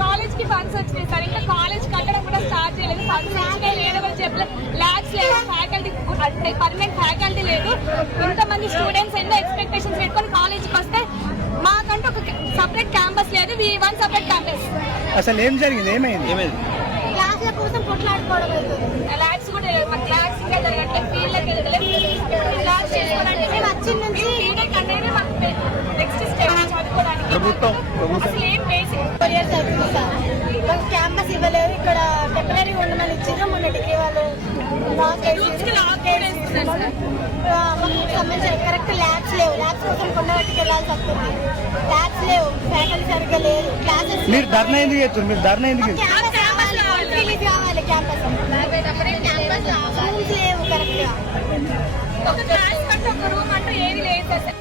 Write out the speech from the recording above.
కాలేజ్కి ఫండ్స్ వచ్చినాయి సార్. ఇంకా కాలేజ్ కట్టడం కూడా స్టార్ట్ చేయలేదు. ఫండ్స్ వచ్చినాయి లేదని చెప్పలేదు. ల్యాబ్స్ లేదు. ఫ్యాకల్టీ అంటే పర్మనెంట్ ఫ్యాకల్టీ లేదు. ఇంతమంది స్టూడెంట్స్ సపరేట్ క్యాంపస్ లేదు వి వన్ సపరేట్ క్యాంపస్ అసలు ఏం జరిగింది? ఏమైంది? ఏమైంది? క్లాస్ల కోసం కొట్లాడుకోవడం ల్యాబ్స్ కూడా లేదు మన క్లాస్ ఇంకా జరగట్లేదు ఫీల్డ్కి వెళ్ళలేదు క్లాస్ చేసుకోవడానికి మేము వచ్చిన నుంచి ఫీల్డ్ అనేది మాకు నెక్స్ట్ స్టెప్ చదువుకోవడానికి. ప్రభుత్వం అసలు ఏం బేసిక్ ఫోర్ ఇయర్స్ అవుతుంది సార్. మాకు క్యాంపస్ ఇవ్వలేదు ఇక్కడ టెంపరీ ఉండమని ఇచ్చిండ్రు. మొన్న డిగ్రీ వాళ్ళు లాక్ సంబంధించిన కరెక్ట్ ల్యాబ్స్ లేవు. ల్యాబ్స్ కోసం కొండగట్టుకు వెళ్ళాల్సి వస్తుంది. ల్యాబ్స్ లేవు. ఫ్యాకల్టీ సరిగ్గా లేదు క్లాసెస్ మీరు ధర్నా ఎందుకు చేస్తారు? మీరు ధర్నా ఎందుకు? క్యాంపస్ కావాలి. రిలీజ్ కావాలి క్యాంపస్ క్యాంపస్ రూమ్స్ లేవు కరెక్ట్గా. ఒక క్లాస్ కంటే ఒక రూమ్ అంటూ ఏది లేదు. సార్